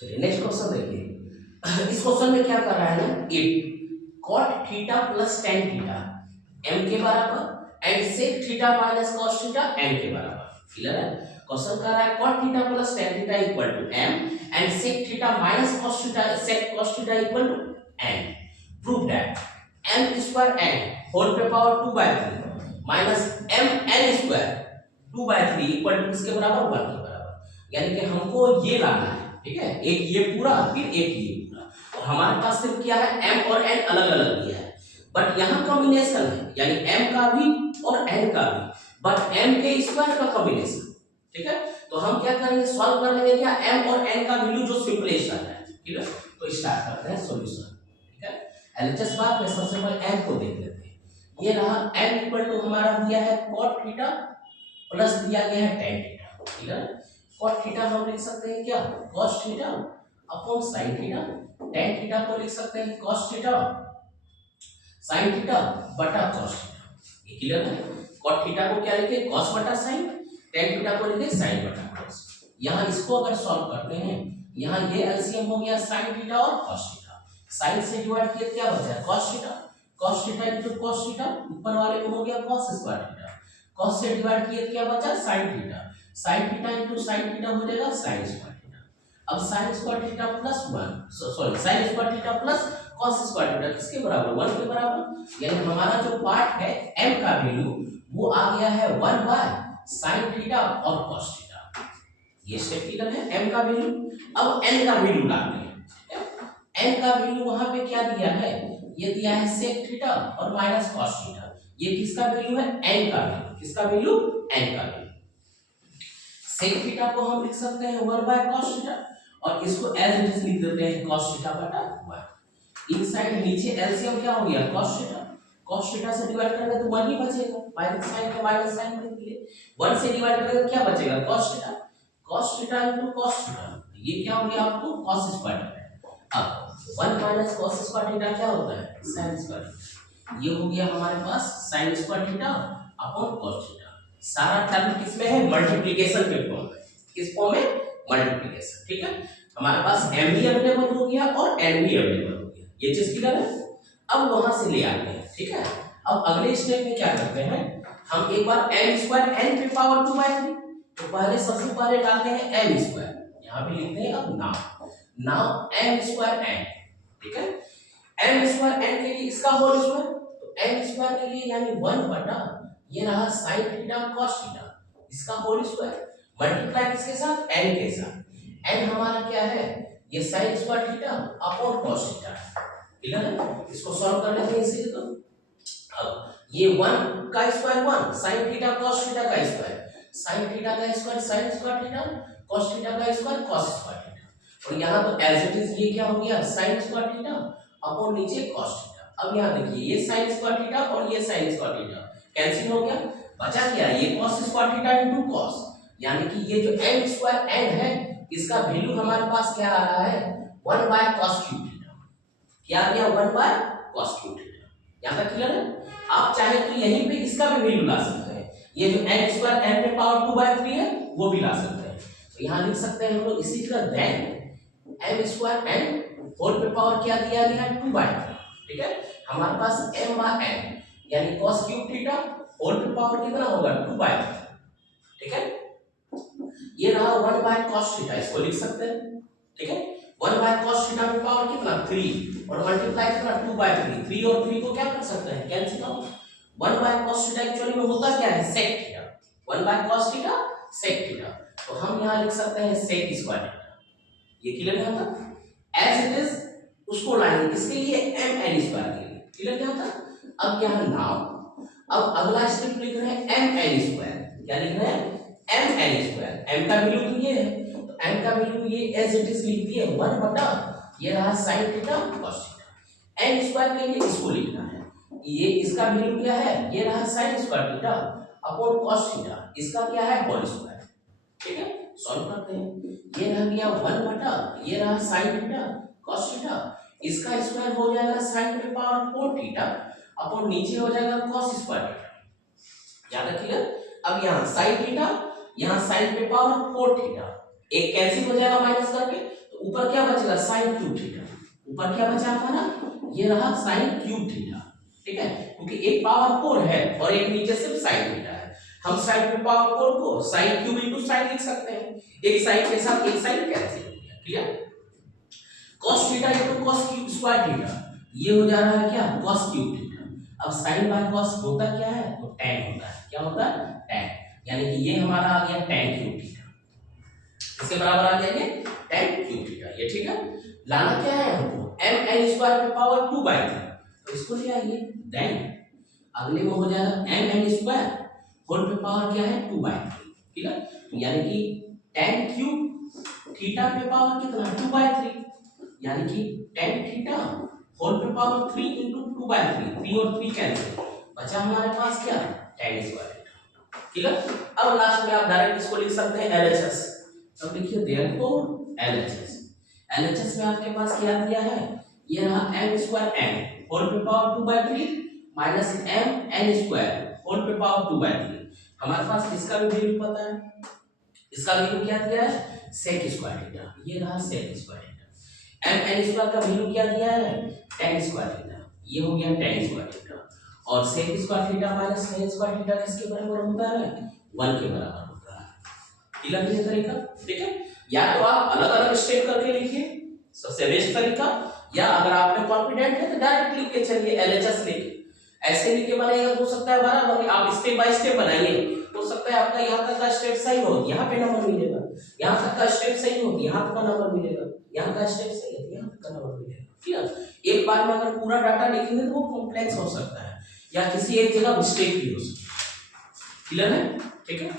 चलिए next question देखिए। इस क्वेश्चन में क्या कर रहा है ना, if cot theta plus tan theta m के बराबर and sec theta minus cos theta n के बराबर। क्लियर है? क्वेश्चन कर रहा है cot theta plus tan theta equal to m and sec theta minus cos theta sec cos theta equal to n। Prove that m square n whole पे power 2/3 minus m n square 2/3 equal to किसके बराबर 1 के बराबर। यानी कि हमको ये लाना है, ठीक है, एक ये पूरा फिर एक ये पूरा, और हमारे पास सिर्फ क्या है m और n अलग अलग दिया है, बट यहाँ कॉम्बिनेशन है यानी m का भी और n का भी, बट m के स्क्वायर का कॉम्बिनेशन। ठीक है, तो हम क्या करेंगे, सॉल्व कर लेंगे क्या m और n का वैल्यू जो सिंपलेस्ट आता है। ठीक है, तो स्टार्ट करते हैं सॉल्यूशन। ठीक है, एलएचएस बात में सबसे पहले m को देख लेते हैं। ये रहा m इक्वल टू हमारा दिया है cot थीटा प्लस दिया गया है tan थीटा। ठीक है, cot थीटा हम लिख सकते हैं क्या, cos theta upon sin theta, tan theta को लिख सकते हैं cos थीटा sin थीटा बटा cos थीटा। ये क्लियर है? cot थीटा को क्या लिखे, cos बटा sin, tan थीटा को लिखे sin बटा cos। यहाँ इसको अगर सॉल्व करते हैं, यहाँ ये एलसीएम हो गया sin थीटा और cos थीटा, sin से डिवाइड किया क्या बचा है cos theta, cos theta into cos theta, ऊपर वाले में हो गया cos स्क्वायर थीटा, cos से डिवाइड किया क्या बचा sin theta, sin theta into sin theta हो जाएगा sin स्क्वायर थीटा। अब sin square theta plus 1 sorry sin square theta plus cos square theta किसके बराबर 1 के बराबर। यानी हमारा जो पार्ट है m का वैल्यू वो आ गया है 1 बाय sin थीटा और cos थीटा। ये स्टेप क्लियर है, m का वैल्यू। अब n का वैल्यू डालते हैं। n का वैल्यू वहां पे क्या दिया है, ये दिया है sec थीटा और माइनस cos थीटा। ये किसका वैल्यू है, n का वैल्यू, किसका वैल्यू, n का वैल्यू। sec थीटा को हम लिख सकते हैं 1 बाय cos थीटा और इसको एज इट इज लिख देते हैं cos थीटा बटा 1। इनसाइड नीचे एलसीएम क्या हो गया cos थीटा, cos थीटा से डिवाइड करेंगे तो 1 ही बचेगा, माइनस साइन का माइनस साइन लिख दिए, 1 से डिवाइड करेंगे तो क्या बचेगा cos theta into cos theta, ये क्या हो गया आपको cos स्क्वायर थीटा। अब 1 माइनस cos स्क्वायर थीटा क्या होता है sin स्क्वायर थीटा, ये हो गया हमारे पास sin square theta upon cos theta. सारा टर्म किसमें है, मल्टीप्लिकेशन के फॉर्म में, किस फॉर्म में, मल्टीप्लिकेशन। ठीक है, हमारे पास m भी अवेलेबल हो गया और n भी अवेलेबल हो गया, ये चीज क्लियर है। अब वहां से ले आते हैं। ठीक है, अब अगले स्टेप में क्या करते हैं, हम एक बार m स्क्वायर n पे पावर 2/3, तो पहले सबसे पहले डालते हैं m स्क्वायर, यहां पे लिखते हैं अब नाउ m स्क्वायर n। ठीक है, m स्क्वायर n के लिए इसका होल स्क्वायर, तो m स्क्वायर के लिए यानी 1 बटा ये रहा sin थीटा cos थीटा, इसका होल स्क्वायर मल्टीप्लाई किसके साथ, n के साथ। n हमारा क्या है, ये sin square theta upon cos theta. Clear है, इसको सॉल्व कर लेते हैं इसी को। अब ये 1 का square 1 sin theta cos theta का स्क्वायर, sin थीटा का square sin square theta, cos theta का स्क्वायर cos स्क्वायर थीटा, और यहां तो एज इट इज ये क्या हो गया sin स्क्वायर थीटा अपॉन नीचे cos थीटा। अब यहां देखिए ये sin स्क्वायर थीटा और ये sin स्क्वायर थीटा कैंसिल हो गया, बचा क्या, ये cos square theta into cos, यानी कि ये जो m स्क्वायर n है इसका वैल्यू हमारे पास क्या आ रहा है 1 बाय cos क्यूब थीटा। क्या आ गया 1 बाय cos क्यूब थीटा। यहां तक क्लियर है। आप चाहे तो यहीं पे इसका भी वैल्यू ला सकते हैं, ये जो m स्क्वायर n पे पावर 2/3 है वो भी ला सकते हैं। तो यहां लिख सकते हैं हम लोग इसी तरह then m square n whole पे पावर क्या दिया गया है 2/3। ठीक है, हमारे पास m बाय n यानी cos क्यूब थीटा होल पे पावर कितना होगा 2/3। ठीक है, ये रहा 1 बाय cos थीटा, इसको लिख सकते हैं। ठीक है, 1 बाय cos थीटा पे पावर कितना 3 और मल्टीप्लाई कितना 2/3, 3 और 3 को क्या कर सकते हैं cancel out. 1 by cos theta actually में होता क्या है sec theta, 1 by cos theta sec theta, तो हम यहां लिख सकते हैं sec स्क्वायर थीटा। ये क्लियर है था, एज इट इज उसको लाएंगे किसके लिए m n स्क्वायर के लिए। क्लियर है था। अब यहां नाउ अब अगला स्टेप लिख रहे हैं m n स्क्वायर, क्या लिख रहे हैं m n स्क्वायर, m का वैल्यू तो ये है, तो m का वैल्यू ये एज इट इज लिख दिए 1 बटा ये रहा sin theta cos theta. n square के लिए इसको लिखना है, ये इसका वैल्यू क्या है, ये रहा sin square theta upon cos theta, इसका क्या है होल स्क्वायर। ठीक है, सॉल्व करते हैं, ये रह गया 1 बटा ये रहा sin थीटा cos थीटा, इसका स्क्वायर हो जाएगा sin पे पावर 4 थीटा अपॉन नीचे हो जाएगा cos स्क्वायर थीटा। याद रखिएगा। अब यहाँ sin थीटा, यहाँ sin पे पावर 4 थीटा, एक कैंसिल हो जाएगा माइनस करके, तो ऊपर ऊपर क्या बचेगा साइन क्यूब थीटा, ऊपर क्या बचा था ना, ये रहा साइन क्यूब थीटा, ठीक है, क्योंकि एक पावर 4 है और एक नीचे सिर्फ साइन थीटा है, हम साइन की पावर 4 को साइन क्यूब इनटू साइन लिख सकते हैं, एक साइन के साथ एक साइन कैंसिल हो गया, clear. cos theta into cos cube square theta, ये हो जा रहा है क्या cos क्यूब थीटा। अब sin बाय cos होता क्या है, तो tan होता है, क्या होता है tan, यानी कि ये हमारा आ गया tan क्यूब थीटा, इसके बराबर आ गया ये tan क्यूब थीटा, ये ठीक है। लाना क्या है हमको m n स्क्वायर पे पावर 2/3, तो इसको ले आइए, देन अगले में हो जाएगा m n स्क्वायर होल पे पावर क्या है 2/3, ठीक है, यानी कि tan क्यूब थीटा पे पावर कितना 2/3, यानी कि tan थीटा होल पे पावर 3 into 2/3, 3 और 3 कैंसिल, बचा हमारे पास क्या tan स्क्वायर थीटा, ठीक है। अब लास्ट में आप डायरेक्ट इसको लिख सकते हैं LHS, अब देखिए देयरफॉर LHS में आपके पास क्या दिया है, ये रहा m स्क्वायर n होल पे power 2/3 minus m n square whole पे पावर 2/3, हमारे पास इसका भी वैल्यू पता है, इसका वैल्यू क्या दिया है sec स्क्वायर थीटा, ये रहा sec square theta, m n square का वैल्यू क्या दिया है tan स्क्वायर थीटा, ये हो गया tan स्क्वायर थीटा, और sec square theta minus tan square theta किसके बराबर होता है 1 के बराबर होता है, क्लियर है तरीका, ठीक है। या तो आप अलग अलग स्टेप करके लिखिए सबसे बेस्ट तरीका, या अगर आप में कॉन्फिडेंट है तो डायरेक्ट लिख के चलिए LHS लेके, ऐसे लिख के बनाइएगा हो सकता है बराबर, आप स्टेप बाय स्टेप बनाइए, हो सकता है आपका यहाँ तक का स्टेप सही हो यहाँ पे नंबर मिलेगा, यहाँ तक का स्टेप सही हो यहाँ तक का नंबर मिलेगा, यहाँ का स्टेप सही है यहाँ तक का नंबर मिलेगा, क्लियर। एक बार में अगर पूरा डाटा लिखेंगे तो वो कॉम्प्लेक्स हो सकता है या किसी एक जगह मिस्टेक भी हो सकती है, क्लियर है, ठीक है।